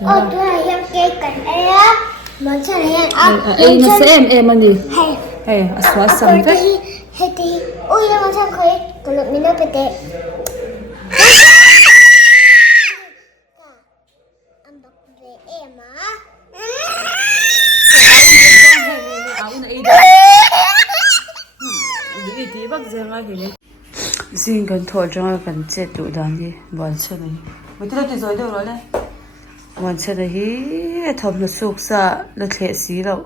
Tôi là em kê cẩn em. Muốn cho em ăn. Nó sẽ em anh đi. Hay, xóa sầm thế. Hay thì, ôi em muốn sang khơi, còn lúc mình nó phải tệ. Ăn bọc về em á. Riêng cần thổi cho cần chết tụ đàn đi, bọn chân này. Mới tới đây rồi đâu rồi đấy. Bọn chân này hi, thầm nó sụp xa, nó thẻ xí đâu.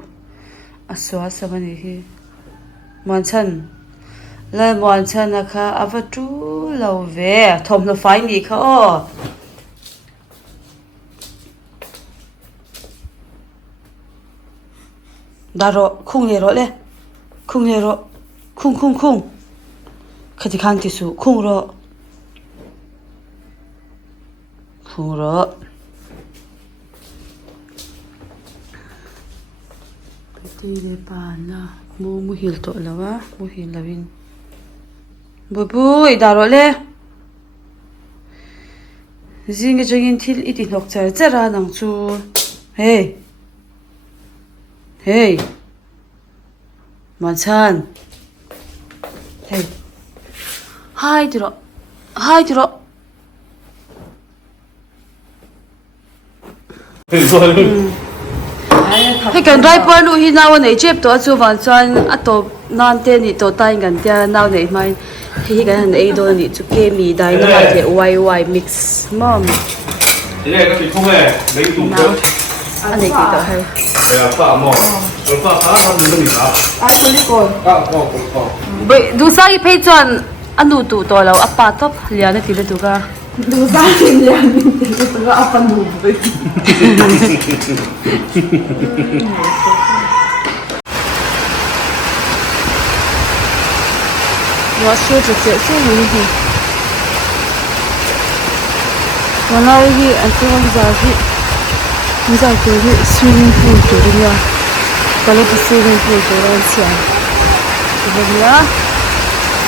Xóa sầm anh hi. Bọn chân, là bọn chân là khá áp chú lâu về, thầm nó phải nghỉ khá ô. Đã rồi, không hề rồi đấy. Không hề rồi. Không. Khati khang tisu, không rồi. Không rồi. Tí đề bàn à. Mù hìl tội lâu á. Mù hìl lâu in. Bùi, đã rồi đấy. Riêng cái chân thil ít ít học chả ra nắng chú. Hey. Machan. Hey. Hai 들어. Hey kan rai por lu hi naw nei chep to chu wan chuan a to nan te ni to tai gan tia naw nei mai hi kan ei do ni chu ke mi dai na mai the y mix mom. Cái này có thịt không hề, lấy tủ trước. Anh này kỹ tờ hay. Để phở mỏ, phở khá hơn đừng có bị phá. Actually còn. Có. Vậy đủ sao cái page chọn anh đủ tủ tỏi lâu apa top liền này thì là đủ cả. Đủ sao thì liền thì là apa đủ vậy. Nó chưa được dễ chứ gì. Nó nói gì anh không giờ gì. Bây giờ cái swimming pool chỗ đi nha. Kaleba swimming pool chỗ đó Siam. Vậy nhá.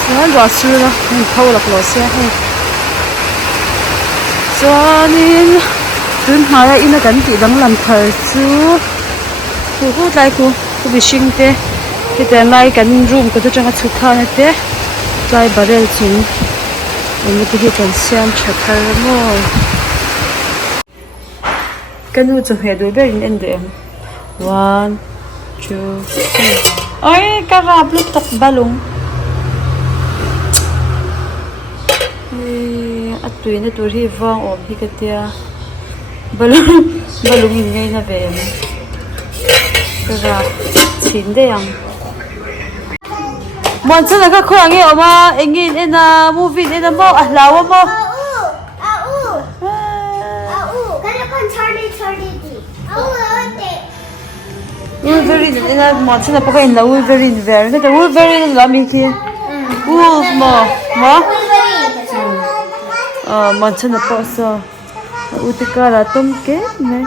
Siam rõ sư đó, mình thâu lạc lò xe hay. Cho nên đừng hỏi in là cái gì đang làm thở chứ. Cô hút lại cô bị sinh thế. Thì tên lại cái room cái thứ trong cái chụp thang thế. Lại barrel chúng. Mình mới đi đến Siam chặt thở mà. Cái nút trong hệ đôi bên in em. 1, 2, 3. Ôi, cái rạp lúc tập balloon. At tuổi này tuổi hi vang ôm hi cái tia. Balloon in ngay na về em. Cái rạp chín đấy anh. Bọn chân là các khoang nghe mà anh in en movie en mo lao mo. Wolverine ina months na pakain la Wolverine ver. Kata Wolverine la mi ki. Wolf mo. Months na pa sa. Utika la tom ke ne.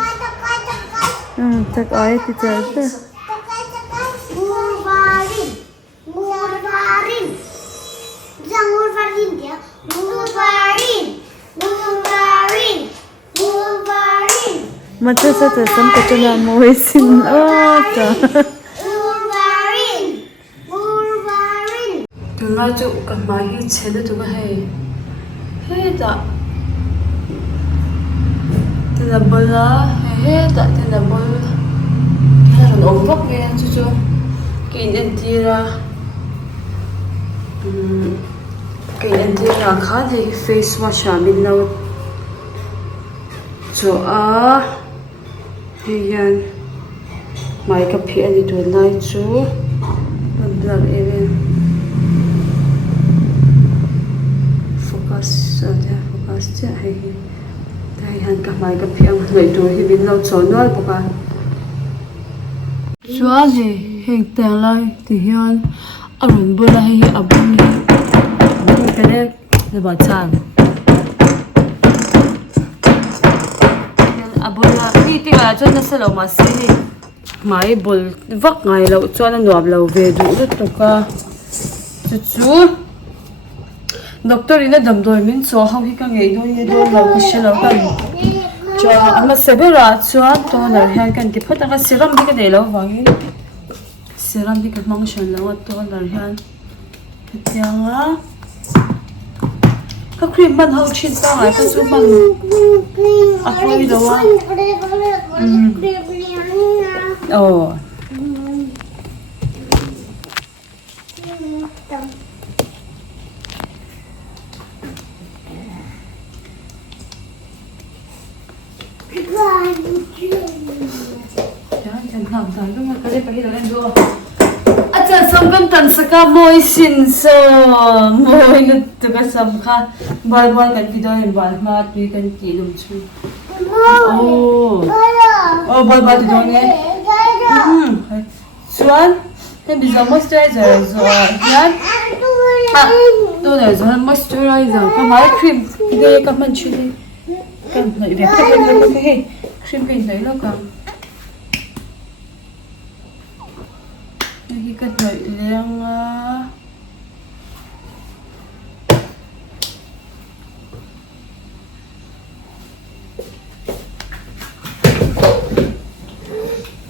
Tak ay ti ta. Wolverine. Jang Wolverine kya? Wolverine. Months sa ta sam ka na mo sin ta. Tunga chu kan mai hi chhe tu ga hai. He da. Tena bola he da tena bol. Ha ron om vok ge chu. Kin en tira. Kin en tira kha de face wash min no. Cho a hiyan mai ka phi ani tu nai chu andar eve focus cha hai dai han ka mai ka phi ang noi tu hi bin lo cho noi poka chua ji heng tang lai ti hian arun bola hi abun ni tele le ba chan abola ni tinga chon na salo ma si mai bol vak ngai lo chon na nuam lo ve du lu to ka chu doctor ina dam doi min cho hau hi ka ngei do ye do lo ka shelo kan cho ama sebera chuan toner hian kan ti phata ka serum bi ka de lo wangi serum bi ka mang shan lo toner hian tianga ka cream man ho chin ta ngai ka chu man a khoi do wa oh Jangan làm sao lúc mà cái đấy phải đi đâu acha sam kan tan saka moi sin so moi nu tu ka sam kha bal bal kan ki doi bal ma tu kan ki lum chu oh bal bal tu doi ne suan kan bisa moisturizer zo yan to ne zo moisturizer ka mai cream de ka man chu de kan lai de ka he cream kan lai lo ka cái đợi lên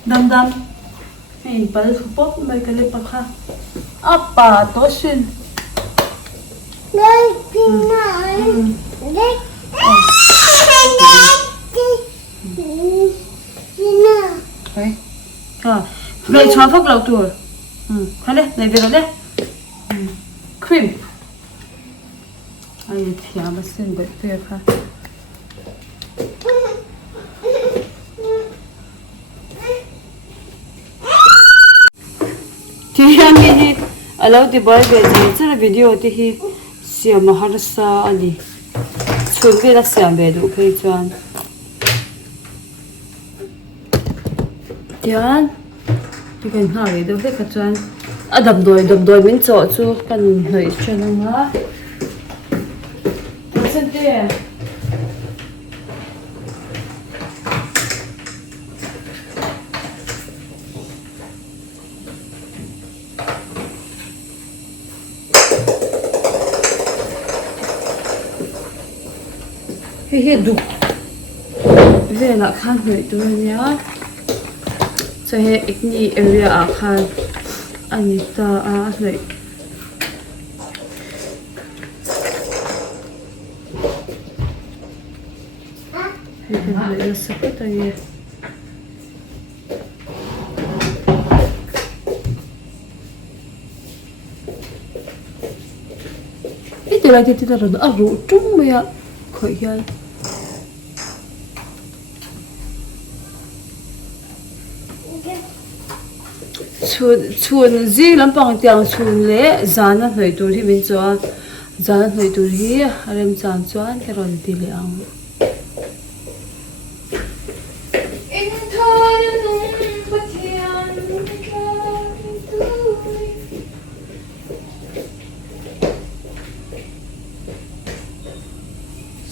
đâm đâm hey bal pop mai kaleba kha apa to sin đây pina đây đấy à vậy cho phốc lẩu tuổi hay đấy này về rồi đấy cream ai thìa mà xin bật tuyệt ha thì anh đi alo thì bởi vì chỉ là video thì hi Siam mà har sa ani chun cái là Siam về đủ khi chọn Tiyan, bikin hari do he katuan. Dam doi min cho chu kan noi chana nga. Sente. He du. Về là khan noi tu nya. So he ikni area a khan anita a nei he kan le sapata ye ite la ti ta ro a ro tum me ya khoi ya chuan zi lampang tiang chun le zana hnoi tur hi min chuan zana hnoi tur hi rem chan chuan ke ron ti le ang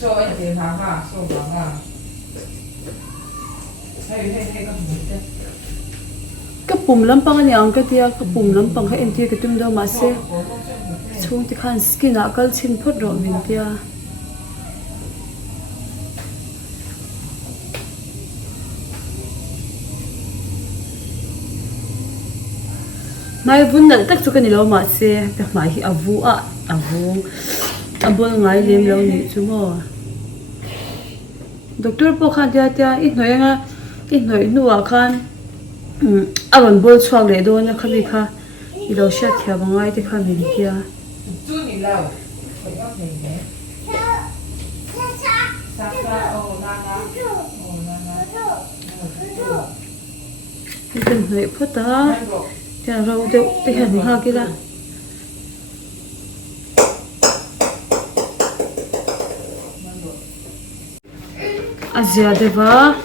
so anh tiền hàng à so vàng à hay cái gì đấy kapum lampang ani ang ka tia kapum lampang kha en tia ka tum do ma se chung ti khan skin a kal chin phot ro min tia mai vun nal tak chu ka ni lo ma se pe mai hi avu abol ngai lem lo ni chu mo doctor po khan tia i hnoi nuwa khan aron bol chuak le do na khami kha i lo sha thia bangai te kha min kia chú đi lâu phải có gì đấy sa ô na cái tình huệ phốt ta thì rau đều thì hẳn ha kia là Asia deva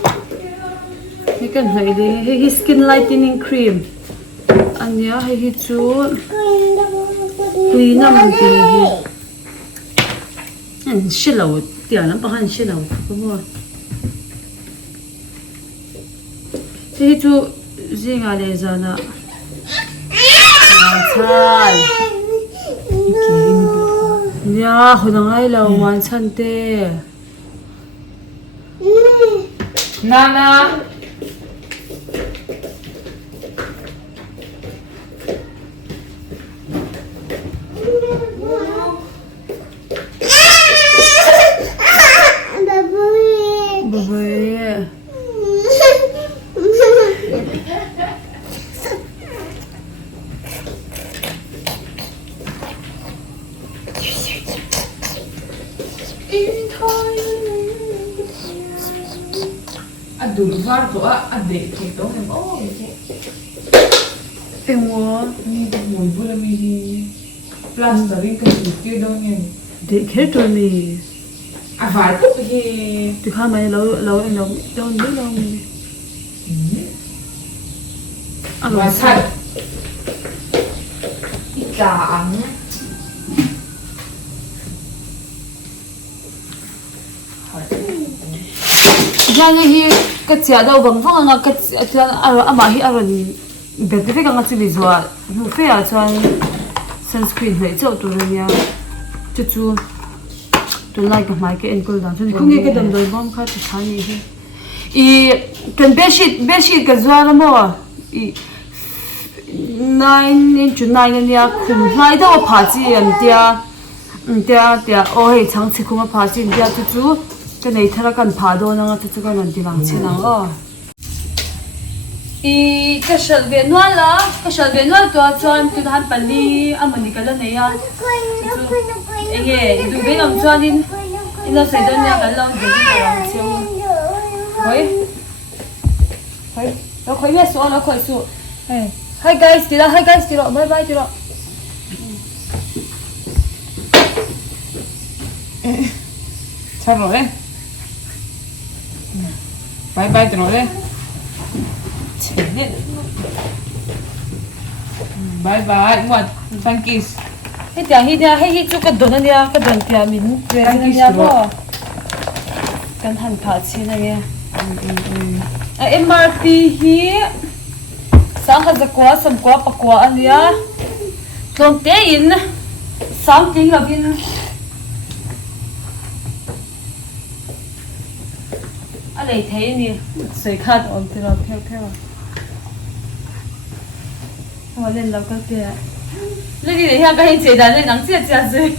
cái cần phải đi hay skin lightening cream anh nhớ hay chú quý năm thì anh sẽ lâu tiền lắm bao anh sẽ lâu có mua thì chú gì ngài để ra nè sai nha hồi nãy ai lâu hoàn thành tê Nana. bye Aduh, var tu adik kita hem oh itu. em mua Ni tu mui boleh mih plastering ke situ dong ni. để hết rồi mì À phải tu he. từ hai mày lâu anh lâu đâu biết đâu Và thật. Ikan. ra như hi cái chả đâu vắng vắng ngà cái chả mà hi aron biệt cái cái ngà chỉ bị dọa nu phải à cho sunscreen này cho tụi nó nha chú tụi lại cái máy cái ankle down cho nên không nghe cái đầm đồi bom khác thì thay như hi i cái bedsheet cái dọa lắm à i 9 nha khum lại đâu phá chi anh tia ô hey chẳng chỉ khum phá chi tia chú cái này thà cần phá đồ năng chú cái này đi làm chi năng cái sợi viền noa là cái sợi viền noa tua chuan tu han pali amani cái này à nghe du bên làm chuan in nó sẽ đơn nha cái lòng cái gì làm chiêu khơi nó khơi nghe số nó khơi số hi guys tira bye bye tira Sao rồi đấy? Bye bye tụi nó đấy. Bye bye, ngoan, thank you. hey tia hey chú cái đồn này cái đồn tia mình về cái này bo cái hành phá chi này MRP hi sáng hết giờ quá sớm quá bạc quá anh ya còn té in sáng tiếng là bên anh ấy thấy nè sợi khát ôm thì là theo hoa lên lâu cái tia lấy đi để hàng cái hình chế đàn lên nắng chết rồi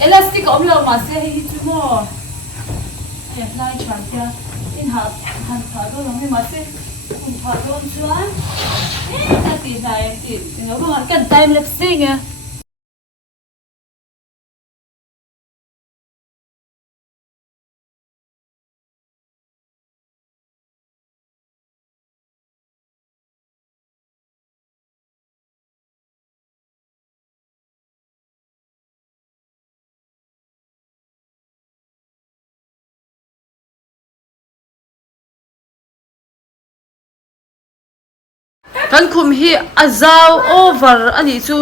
elastic ôm lâu mà sẽ hay chú mò lai chọn cho in hạt thảo đôi lòng hay mà sẽ cùng thảo đôi chuan ta tỉ này thì nó bằng cần time lapse nha kan khum hi azau over ani chu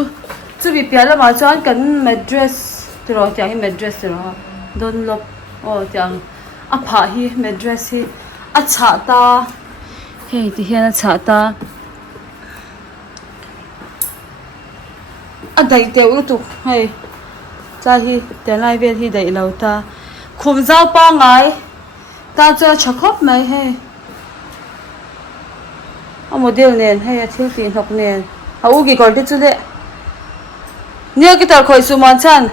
bi piala ma chuan kan mattress tiro tiang hi mattress tiro don lop o tiang a pha hi mattress hi a cha ta he ti hian a cha ta a dai teu tu hei cha hi te lai vel hi dai lo ta khum zau pa ngai ta cha chakhop mai he model nen hay thiếu tiền học nen hậu gì còn chút đấy nhớ cái tờ khởi số mòn chân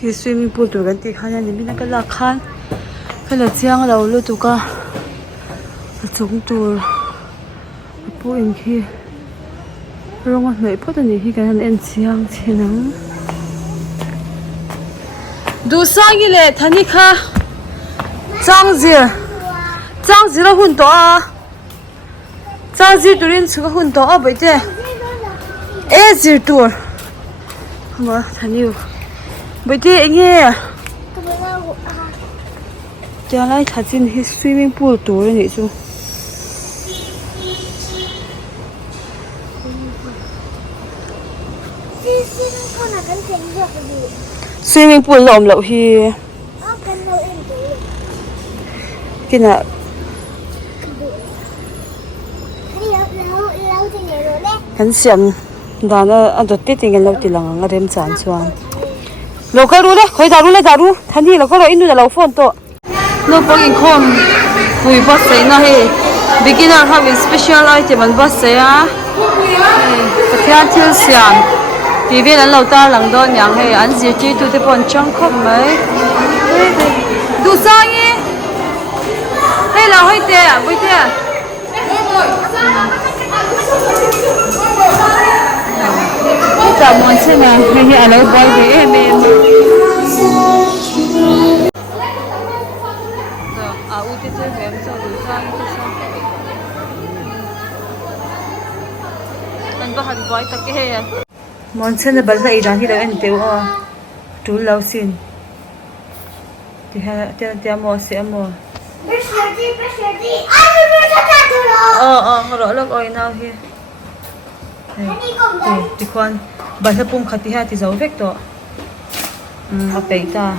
khi swimming pool tuổi gần tí khăn nhà mình cái là khăn cái là chiang đầu luôn tụi ca chúng tôi bố em khi rong ăn mấy phút này khi cái anh em chiang thế nắng đủ sang như lệ thani kha trang gì là hun to à trang gì tụi mình xuống hun to à vậy chứ gì tour mà thằng yêu vậy chứ anh nghe cho lại thằng xin hi swimming pool tour này chứ swimming pool lộm lậu hi cái nào rồi đấy. Hắn Siam dana adot te tingan lo tilang nga rem chan chuan local ru le khoi daru thani local ro inu da lo phone to no pogin khom pui buatsaihna he beginner have special item an buatsaihna pathian thil Siam TV an lo tar lang don yang he an zirti tu te pon chang khop mai du sangi he la hoi te bui te chào món xem nào hay ở đâu quay với em u tê tê em cho đủ sang anh có hành quay tất cái món xem là bận dậy đang khi đó anh tiêu chú lâu xin thì ha tiêu mua sẽ mua rõ lắm ơi nào here thì con bà sẽ bung khát thì ha thì giấu vết đó mà bể ta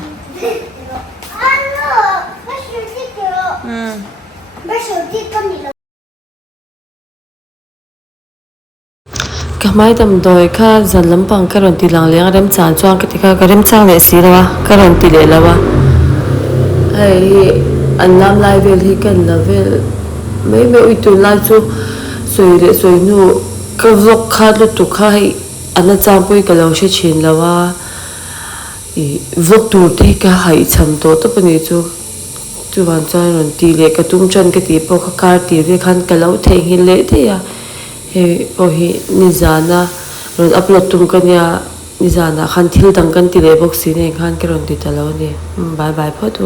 cái máy tầm đôi kha dần lắm bằng cái ròn tì lằng liang rem chán choang cái rem chang lệ xí là cái ròn tì lệ là ba hay anh làm lại về thì cần là về mấy mấy tụi lại chú rồi nu cái vlog khát lúc tụi khai anh chăm bôi cái lâu sẽ chín là wa vlog tour thì cái hay chăm to tập này chú bạn cho rồi tì lệ cái tung chân cái tì bao cái car tì lệ khăn cái lâu thấy hình lệ thế à he ohi nizana rồi upload tum cái nhà nizana khăn thil đăng cái tì lệ box này khăn cái rồi tì talo này bye bye photo